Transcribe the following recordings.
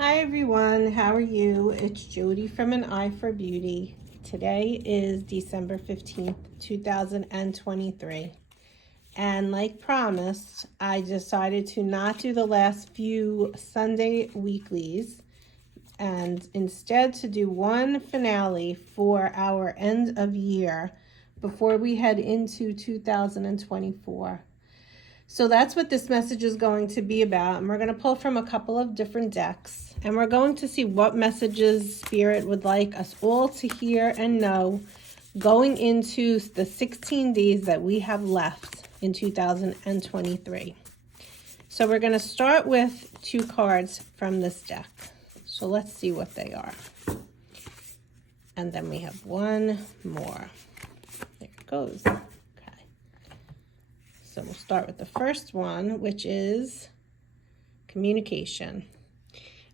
Hi everyone, how are you? It's Jody from An Eye for Beauty. Today is December 15th, 2023. And like promised, I decided to not do the last few Sunday weeklies and instead to do one finale for our end of year before we head into 2024. So that's what this message is going to be about. And we're going to pull from a couple of different decks. And we're going to see what messages Spirit would like us all to hear and know going into the 16 days that we have left in 2023. So we're going to start with two cards from this deck. So let's see what they are. And then we have one more. There it goes. So we'll start with the first one, which is communication.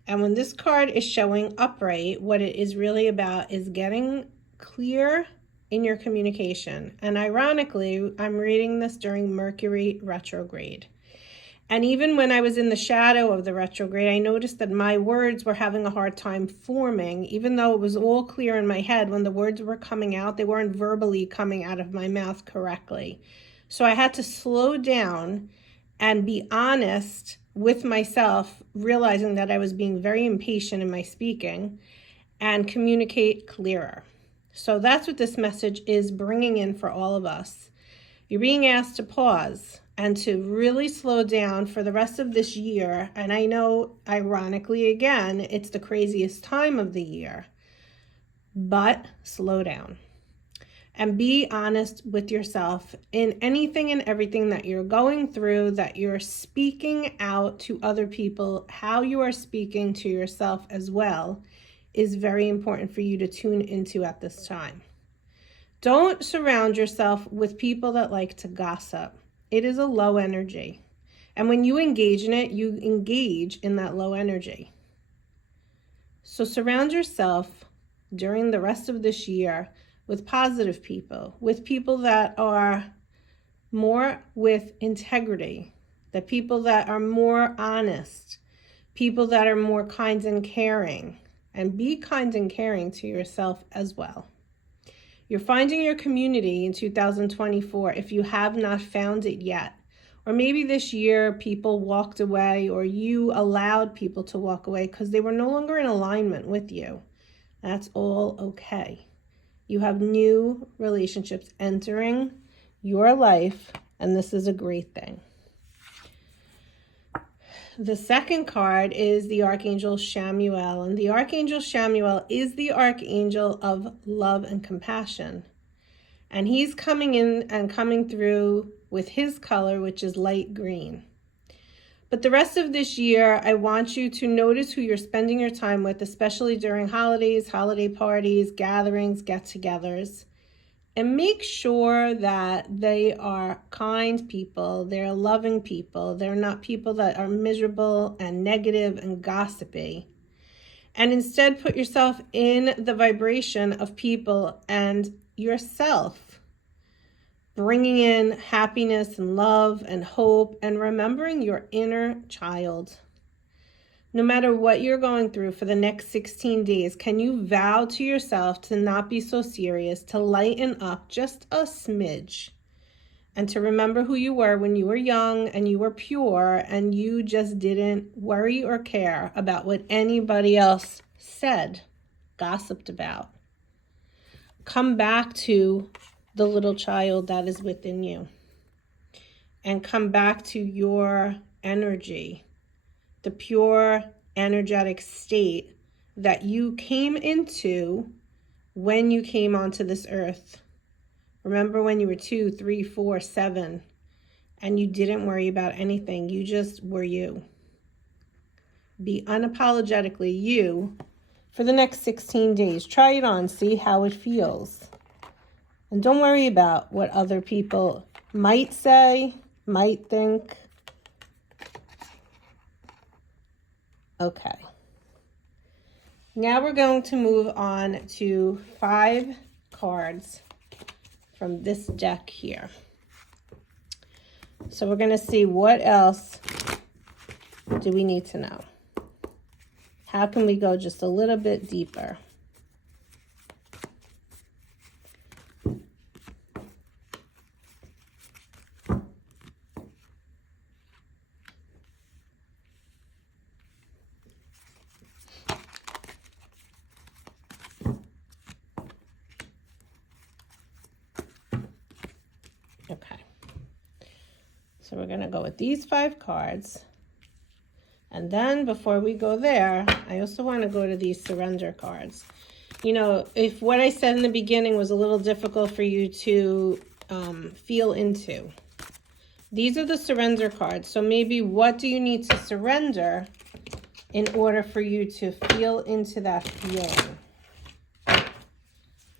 And when this card is showing upright, what it is really about is getting clear in your communication. And ironically, I'm reading this during Mercury retrograde. And even when I was in the shadow of the retrograde, I noticed that my words were having a hard time forming. Even though it was all clear in my head, when the words were coming out, they weren't verbally coming out of my mouth correctly. So I had to slow down and be honest with myself, realizing that I was being very impatient in my speaking, and communicate clearer. So that's what this message is bringing in for all of us. You're being asked to pause and to really slow down for the rest of this year. And I know, ironically, again, it's the craziest time of the year, but slow down. And be honest with yourself in anything and everything that you're going through, that you're speaking out to other people. How you are speaking to yourself as well is very important for you to tune into at this time. Don't surround yourself with people that like to gossip. It is a low energy. And when you engage in it, you engage in that low energy. So surround yourself during the rest of this year with positive people, with people that are more with integrity, the people that are more honest, people that are more kind and caring, and be kind and caring to yourself as well. You're finding your community in 2024 if you have not found it yet. Or maybe this year people walked away, or you allowed people to walk away because they were no longer in alignment with you. That's all okay. You have new relationships entering your life, and this is a great thing. The second card is the Archangel Chamuel, and the Archangel Chamuel is the Archangel of love and compassion. And he's coming in and coming through with his color, which is light green. But the rest of this year, I want you to notice who you're spending your time with, especially during holidays, holiday parties, gatherings, get-togethers. And make sure that they are kind people, they're loving people, they're not people that are miserable and negative and gossipy. And instead put yourself in the vibration of people and yourself, bringing in happiness and love and hope and remembering your inner child. No matter what you're going through for the next 16 days, can you vow to yourself to not be so serious, to lighten up just a smidge, and to remember who you were when you were young and you were pure and you just didn't worry or care about what anybody else said, gossiped about. Come back to the little child that is within you, and come back to your energy, the pure energetic state that you came into when you came onto this earth. Remember when you were 2, 3, 4, 7, and you didn't worry about anything. You just were you. Be unapologetically you for the next 16 days. Try it on, see how it feels. And don't worry about what other people might say, might think. Okay. Now we're going to move on to 5 cards from this deck here. So we're going to see what else do we need to know. How can we go just a little bit deeper? Okay. So we're going to go with these 5 cards. And then before we go there, I also want to go to these surrender cards. You know, if what I said in the beginning was a little difficult for you to feel into, these are the surrender cards. So maybe what do you need to surrender in order for you to feel into that feeling?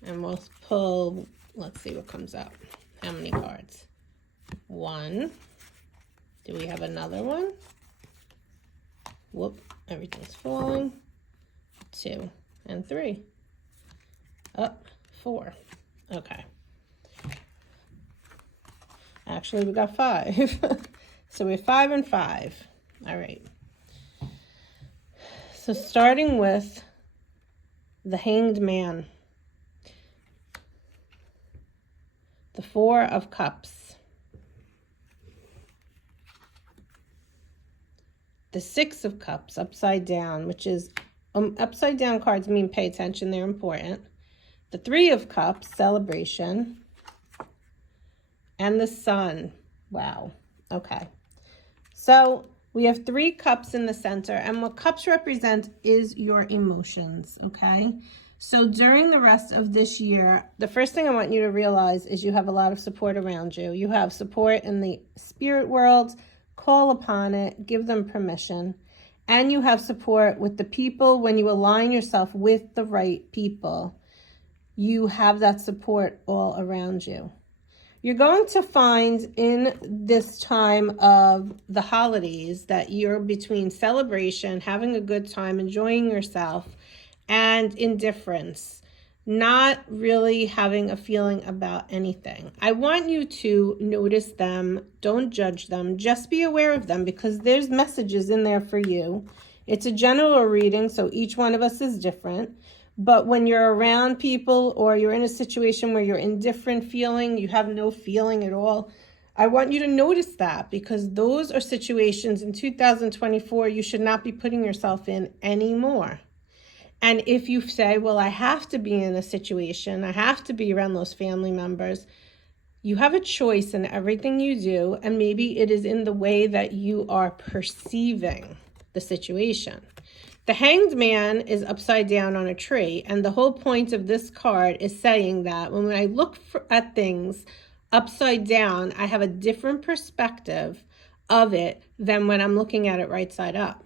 And we'll pull, let's see what comes up. How many cards? 1. Do we have another one? Whoop, everything's falling. 2 and 3. Up, 4. Okay. Actually, we got 5. So we have 5 and 5. All right. So starting with the Hanged Man. The 4 of Cups. The 6 of Cups upside down, which is upside down cards mean pay attention, they're important. The 3 of Cups, celebration. And the Sun. Wow. Okay. So we have 3 cups in the center, and what cups represent is your emotions, okay? So during the rest of this year, the first thing I want you to realize is you have a lot of support around you. You have support in the spirit world. Call upon it, give them permission. And you have support with the people. When you align yourself with the right people, you have that support all around you. You're going to find in this time of the holidays that you're between celebration, having a good time, enjoying yourself, and indifference, not really having a feeling about anything. I want you to notice them. Don't judge them. Just be aware of them because there's messages in there for you. It's a general reading, so each one of us is different. But when you're around people or you're in a situation where you're indifferent feeling, you have no feeling at all, I want you to notice that because those are situations in 2024 you should not be putting yourself in anymore. And if you say, well, I have to be in a situation, I have to be around those family members, you have a choice in everything you do, and maybe it is in the way that you are perceiving the situation. The Hanged Man is upside down on a tree, and the whole point of this card is saying that when I look at things upside down, I have a different perspective of it than when I'm looking at it right side up.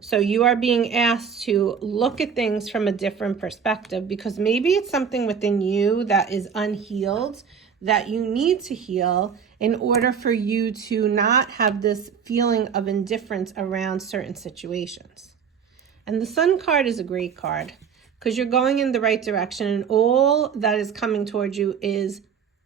So you are being asked to look at things from a different perspective because maybe it's something within you that is unhealed that you need to heal in order for you to not have this feeling of indifference around certain situations. And the Sun card is a great card because you're going in the right direction and all that is coming towards you is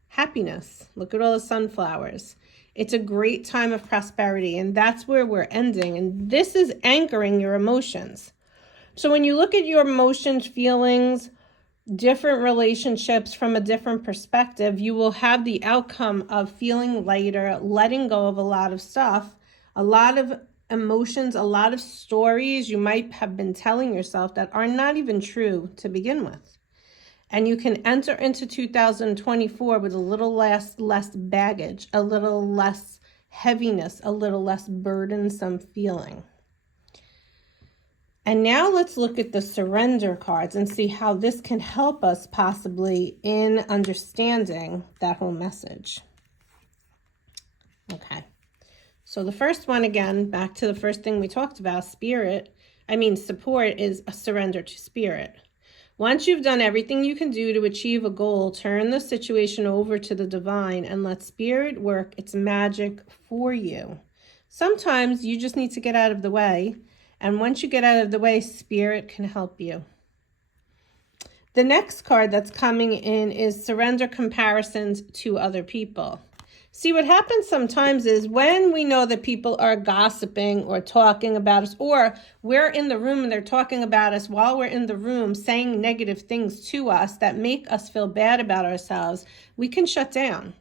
happiness. Look at all the sunflowers. It's a great time of prosperity, and that's where we're ending. And this is anchoring your emotions. So when you look at your emotions, feelings, different relationships from a different perspective, you will have the outcome of feeling lighter, letting go of a lot of stuff, a lot of emotions, a lot of stories you might have been telling yourself that are not even true to begin with. And you can enter into 2024 with a little less baggage, a little less heaviness, a little less burdensome feeling. And now let's look at the surrender cards and see how this can help us possibly in understanding that whole message. Okay. So the first one, again, back to the first thing we talked about, support is a surrender to spirit. Once you've done everything you can do to achieve a goal, turn the situation over to the divine and let spirit work its magic for you. Sometimes you just need to get out of the way, and once you get out of the way, spirit can help you. The next card that's coming in is surrender comparisons to other people. See, what happens sometimes is when we know that people are gossiping or talking about us, or we're in the room and they're talking about us while we're in the room, saying negative things to us that make us feel bad about ourselves, we can shut down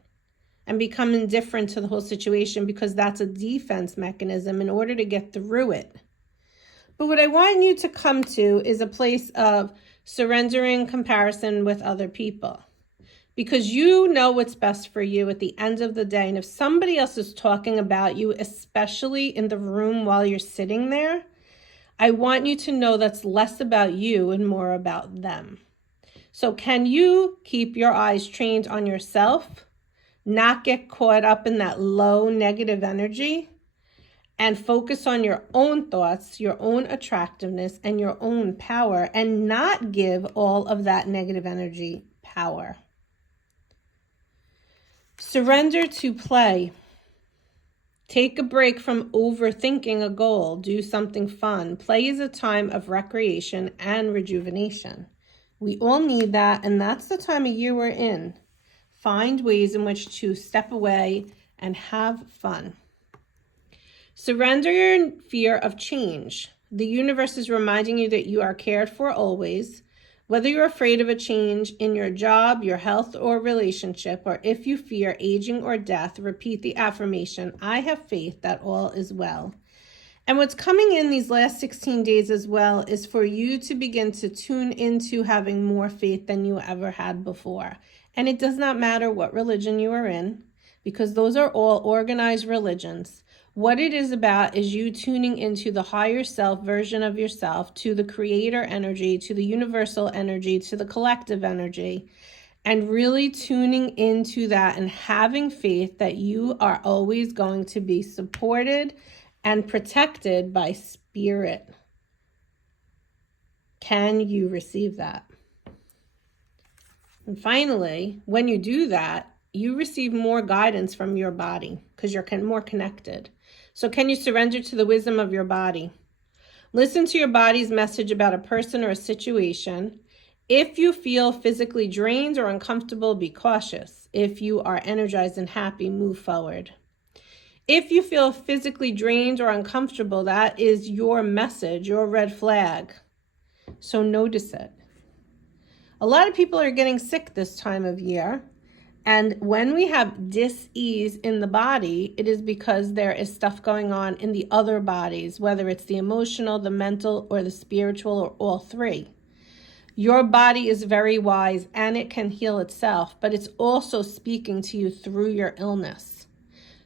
and become indifferent to the whole situation, because that's a defense mechanism in order to get through it. But what I want you to come to is a place of surrendering comparison with other people, because you know what's best for you at the end of the day. And if somebody else is talking about you, especially in the room while you're sitting there, I want you to know that's less about you and more about them. So can you keep your eyes trained on yourself, not get caught up in that low negative energy, and focus on your own thoughts, your own attractiveness, and your own power, and not give all of that negative energy power? Surrender to play. Take a break from overthinking a goal. Do something fun. Play is a time of recreation and rejuvenation. We all need that, and that's the time of year we're in. Find ways in which to step away and have fun. Surrender your fear of change. The universe is reminding you that you are cared for always. Whether you're afraid of a change in your job, your health, or relationship, or if you fear aging or death, repeat the affirmation, I have faith that all is well. And what's coming in these last 16 days as well is for you to begin to tune into having more faith than you ever had before. And it does not matter what religion you are in, because those are all organized religions. What it is about is you tuning into the higher self version of yourself, to the creator energy, to the universal energy, to the collective energy, and really tuning into that and having faith that you are always going to be supported and protected by spirit. Can you receive that? And finally, when you do that, you receive more guidance from your body because you're more connected. So can you surrender to the wisdom of your body? Listen to your body's message about a person or a situation. If you feel physically drained or uncomfortable, be cautious. If you are energized and happy, move forward. If you feel physically drained or uncomfortable, that is your message, your red flag. So notice it. A lot of people are getting sick this time of year. And when we have dis-ease in the body, it is because there is stuff going on in the other bodies, whether it's the emotional, the mental, or the spiritual, or all three. Your body is very wise and it can heal itself, but it's also speaking to you through your illness.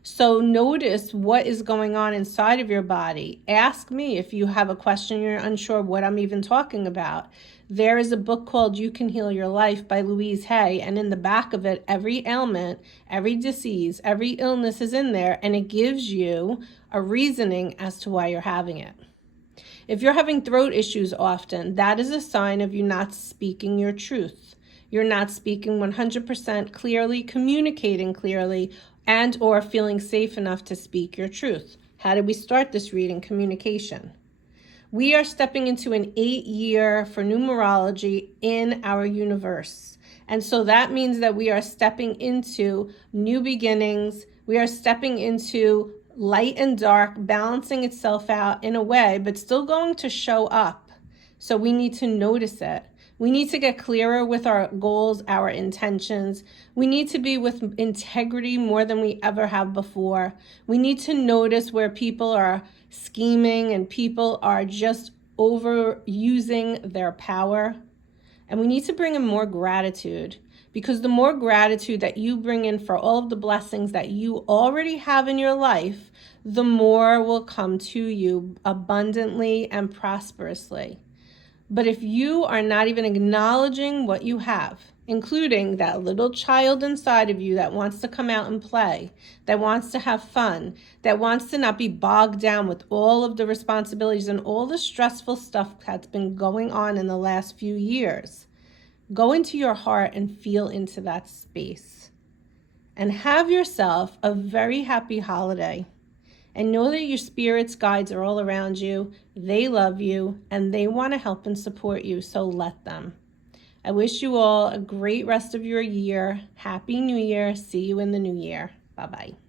So notice what is going on inside of your body. Ask me if you have a question, you're unsure what I'm even talking about. There is a book called You Can Heal Your Life by Louise Hay, and in the back of it, every ailment, every disease, every illness is in there, and it gives you a reasoning as to why you're having it. If you're having throat issues often, that is a sign of you not speaking your truth. You're not speaking 100% clearly, communicating clearly, and or feeling safe enough to speak your truth. How did we start this reading? Communication. We are stepping into an 8-year for numerology in our universe. And so that means that we are stepping into new beginnings. We are stepping into light and dark, balancing itself out in a way, but still going to show up. So we need to notice it. We need to get clearer with our goals, our intentions. We need to be with integrity more than we ever have before. We need to notice where people are scheming and people are just overusing their power. And we need to bring in more gratitude, because the more gratitude that you bring in for all of the blessings that you already have in your life, the more will come to you abundantly and prosperously. But if you are not even acknowledging what you have, including that little child inside of you that wants to come out and play, that wants to have fun, that wants to not be bogged down with all of the responsibilities and all the stressful stuff that's been going on in the last few years, go into your heart and feel into that space. And have yourself a very happy holiday. And know that your spirit's guides are all around you. They love you and they want to help and support you, so let them. I wish you all a great rest of your year. Happy New Year. See you in the new year. Bye-bye.